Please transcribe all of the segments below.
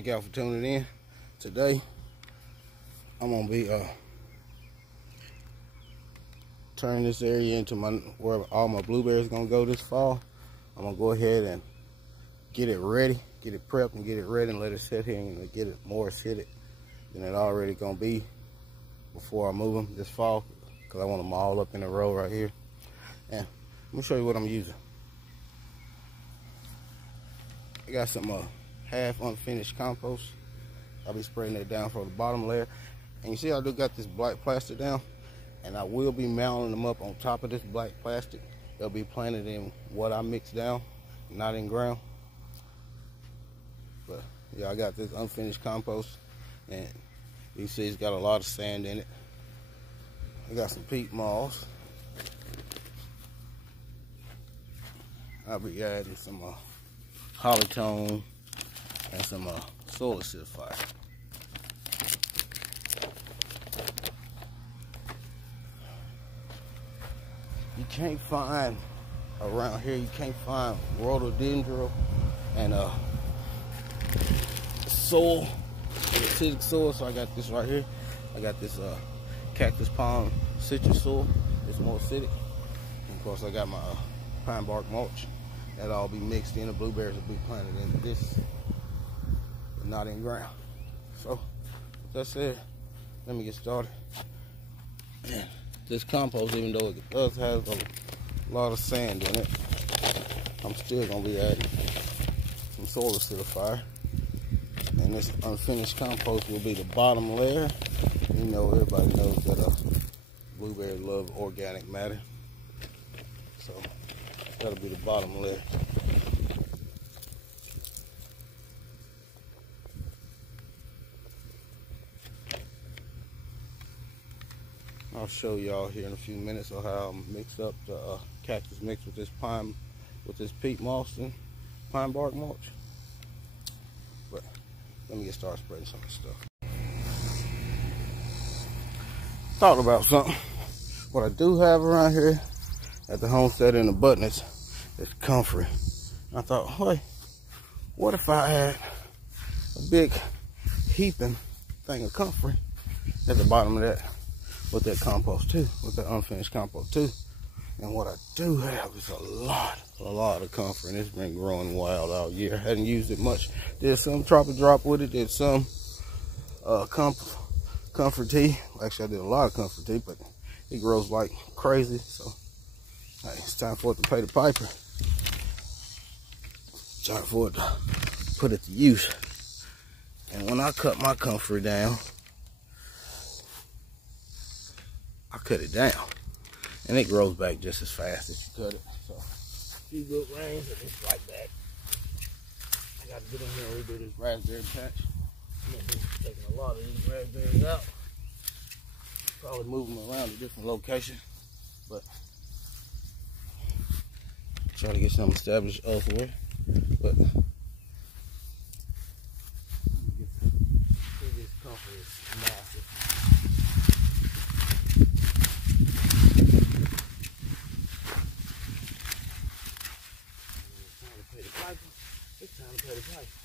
thank y'all for tuning in. Today, I'm gonna be turning this area into where all my blueberries gonna go this fall. I'm gonna go ahead and get it ready, get it prepped and get it ready and let it sit here and get it more acidic than it already gonna be before I move them this fall, because I want them all up in a row right here. And let me show you what I'm using. I got some half unfinished compost. I'll be spraying that down for the bottom layer. And you see I do got this black plastic down, and I will be mounting them up on top of this black plastic. They'll be planted in what I mix down, not in ground. But yeah, I got this unfinished compost, and you see it's got a lot of sand in it. I got some peat moss. I'll be adding some Hollytone and some soil acidifier. You can't find around here, you can't find rhododendron and soil, acidic soil. So I got this right here. I got this cactus palm citrus soil. It's more acidic. And of course I got my pine bark mulch. That'll all be mixed in. The blueberries will be planted into this, but not in ground. So, with that said, let me get started. And this compost, even though it does have a lot of sand in it, I'm still gonna be adding some soil acidifier. And this unfinished compost will be the bottom layer. You know, everybody knows that blueberries love organic matter. So that'll be the bottom layer. I'll show y'all here in a few minutes of how I mix up the cactus mix with this peat moss and pine bark mulch. But let me get started spraying some of this stuff. Thought about something. What I do have around here at the homestead in the Buttons is comfrey. I thought, hey, what if I had a big heaping thing of comfrey at the bottom of that with that compost too, with that unfinished compost too. And what I do have is a lot of comfrey, and it's been growing wild all year. I hadn't used it much. Did some Tropic Drop with it, did some comfort tea. Actually, I did a lot of comfort tea, but it grows like crazy. So hey, it's time for it to pay the piper. It's time for it to put it to use. And when I cut my comfrey down, I cut it down, and it grows back just as fast as you cut it. So a few good rains and it's like that. I got to get in here and redo this raspberry patch. I'm gonna be taking a lot of these raspberries out. Probably moving them around to different locations, but try to get something established elsewhere. But this comfrey is massive. It's time to pay the piper.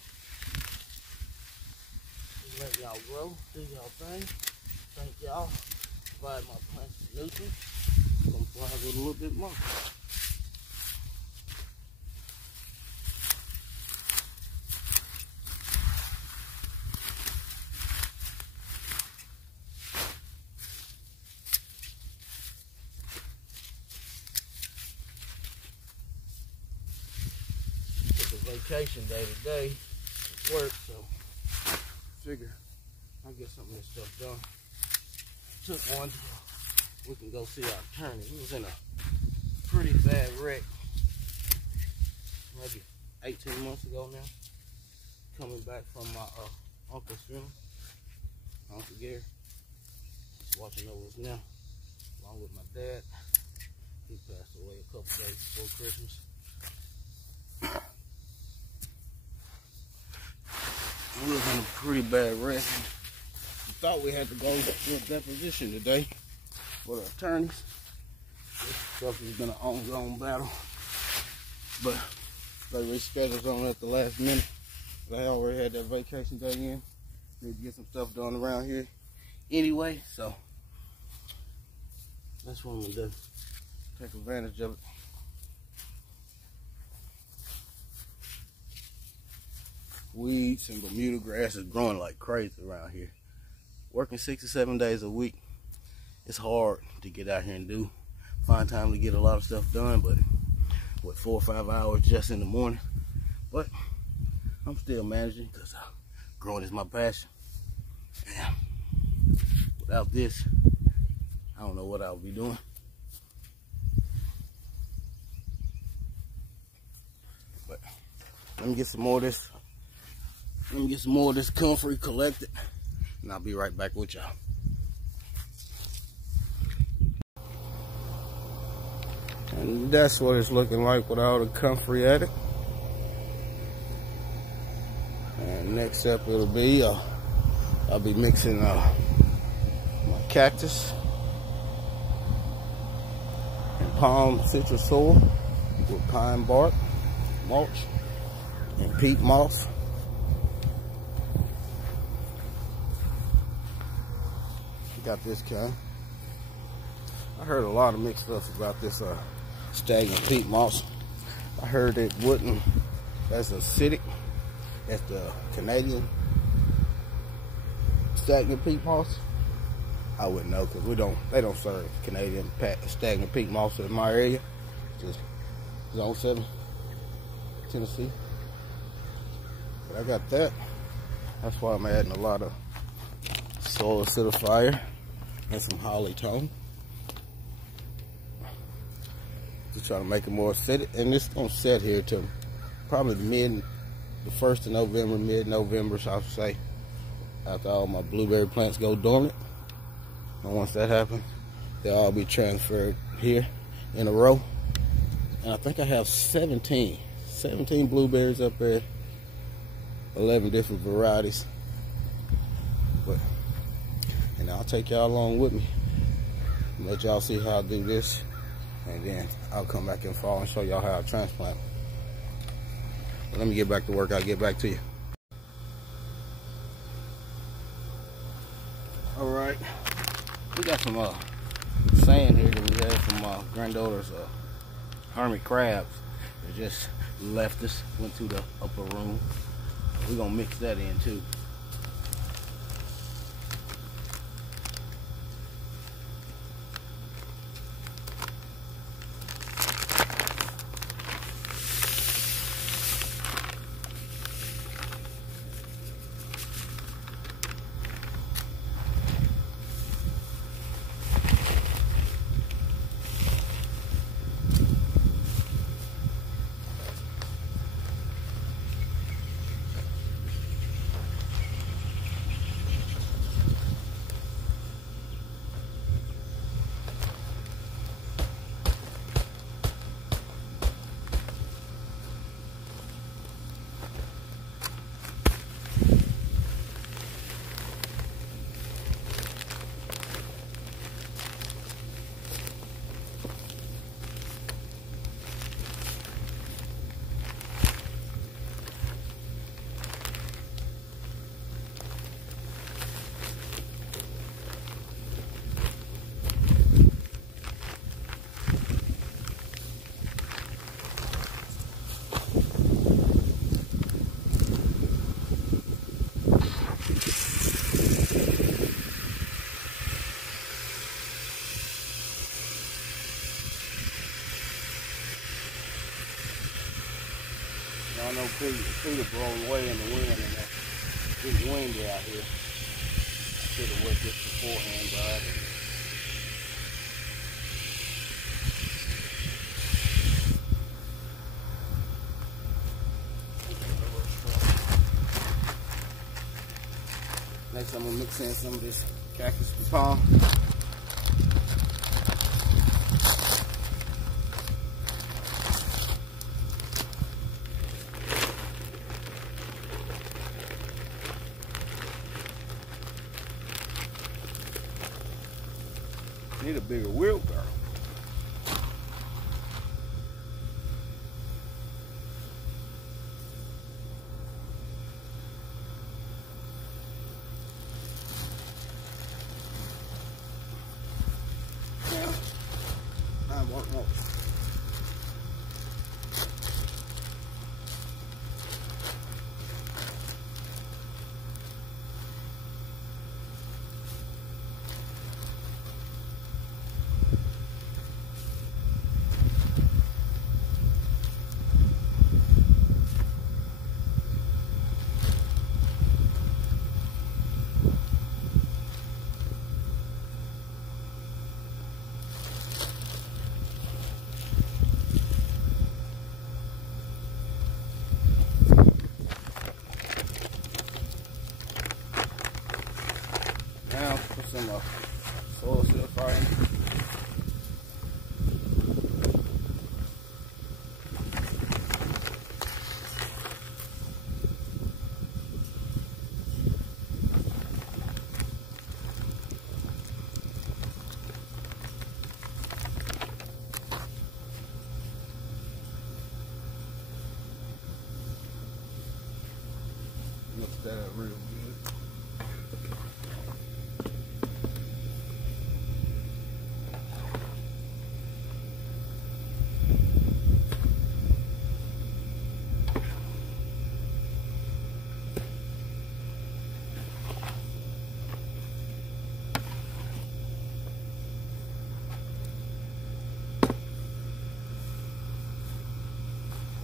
Just let y'all grow, do y'all thing. Thank y'all. Provide my plants with nutrients. I'm gonna thrive with a little bit more. Vacation day today at work, so I figure I'll get some of this stuff done. I took one, we can go see our attorney. He was in a pretty bad wreck maybe 18 months ago now. Coming back from my uncle's funeral, Uncle Gary. He's watching over us now, along with my dad. He passed away a couple days before Christmas. We was in a pretty bad wreck. We thought we had to go to a deposition today for the attorneys. This stuff has been an ongoing battle, but they rescheduled on at the last minute. I already had that vacation day in. Need to get some stuff done around here anyway, so that's what I'm gonna do. Take advantage of it. Weeds and Bermuda grass is growing like crazy around here. Working 6 to 7 days a week, it's hard to get out here and find time to get a lot of stuff done, but with 4 or 5 hours just in the morning. But I'm still managing because growing is my passion. And without this, I don't know what I would be doing. But let me get some more of this. Let me get some more of this comfrey collected, and I'll be right back with y'all. And that's what it's looking like with all the comfrey at it. And next up it'll be, I'll be mixing my cactus and palm citrus soil with pine bark, mulch, and peat moss. Got this kind. I heard a lot of mixed stuff about this stagnant peat moss. I heard it wouldn't, that's acidic. That's the Canadian stagnant peat moss. I wouldn't know because they don't serve Canadian stagnant peat moss in my area. Just Zone 7, Tennessee. But I got that. That's why I'm adding a lot of soil acidifier and some holly tone to try to make it more acidic. And this gonna set here till probably the 1st of November, mid-November, so I should say, after all my blueberry plants go dormant. And once that happens, they'll all be transferred here in a row. And I think I have 17 blueberries up there, 11 different varieties. And I'll take y'all along with me and let y'all see how I do this, and then I'll come back in fall and show y'all how I transplant. But let me get back to work. I'll get back to you. All right, we got some sand here that we had from my granddaughter's hermit crabs. They just left us, went to the upper room. We're gonna mix that in too. I know feet are blowing away in the wind, and it's getting windy out here. I should have wet this beforehand, but I didn't. Next, I'm gonna mix in some of this cactus palm. Need a bigger wheelbarrow. Put some soil acidifier in. Mix that up real good.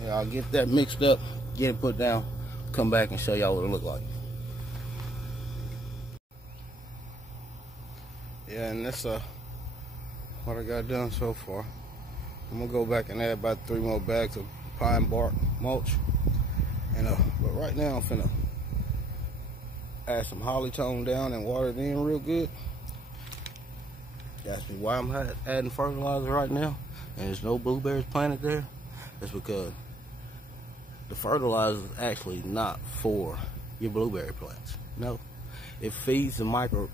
Yeah, I'll get that mixed up, get it put down, come back and show y'all what it look like. Yeah, and that's what I got done so far. I'm gonna go back and add about 3 more bags of pine bark mulch. And but right now I'm finna add some holly tone down and water it in real good. Ask me why I'm adding fertilizer right now and there's no blueberries planted there. It's because the fertilizer is actually not for your blueberry plants. No, it feeds the micro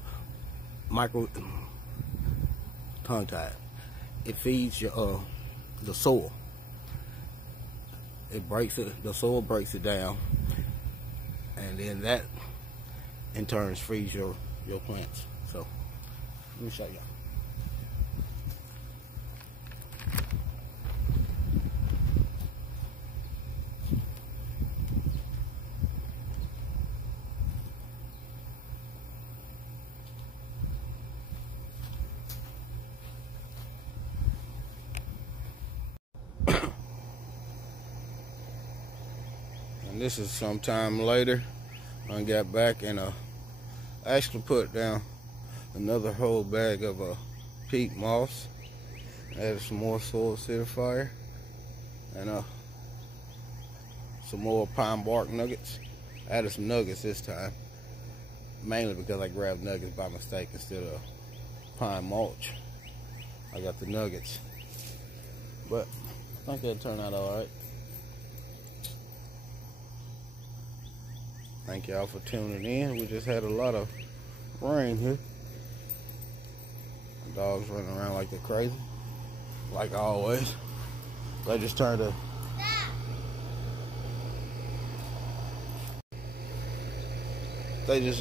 tongue tied. It feeds your the soil. It breaks it. The soil breaks it down, and then that in turn feeds your plants. So let me show you. And this is sometime later. I got back and actually put down another whole bag of peat moss. Added some more soil acidifier and some more pine bark nuggets. Added some nuggets this time, mainly because I grabbed nuggets by mistake instead of pine mulch. I got the nuggets, but I think that'll turn out all right. Thank y'all for tuning in. We just had a lot of rain here. The dogs running around like they're crazy, like always. They just turned a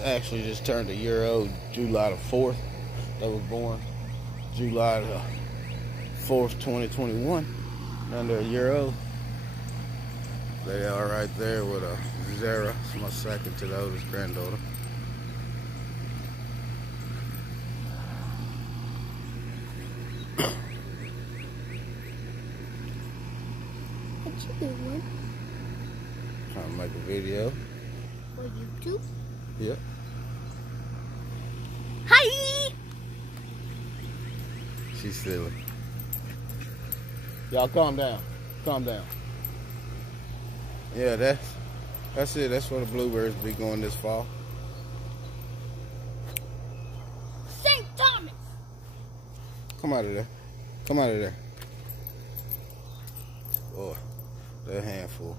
actually just turned a year old July the 4th. They were born July the 4th, 2021. Under a year old. They are right there with a Zara. It's my second to the oldest granddaughter. What you doing? Trying to make a video. For YouTube? Yep. Hi! She's silly. Y'all calm down. Calm down. Yeah, that's it. That's where the blueberries be going this fall. St. Thomas! Come out of there. Come out of there. Boy, they're a handful.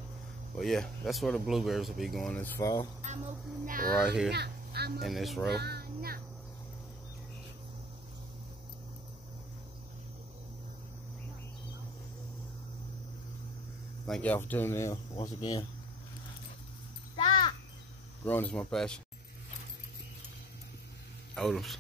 But yeah, that's where the blueberries will be going this fall. Right here in this row. Thank y'all for tuning in once again. Stop. Growing is my passion. Odoms.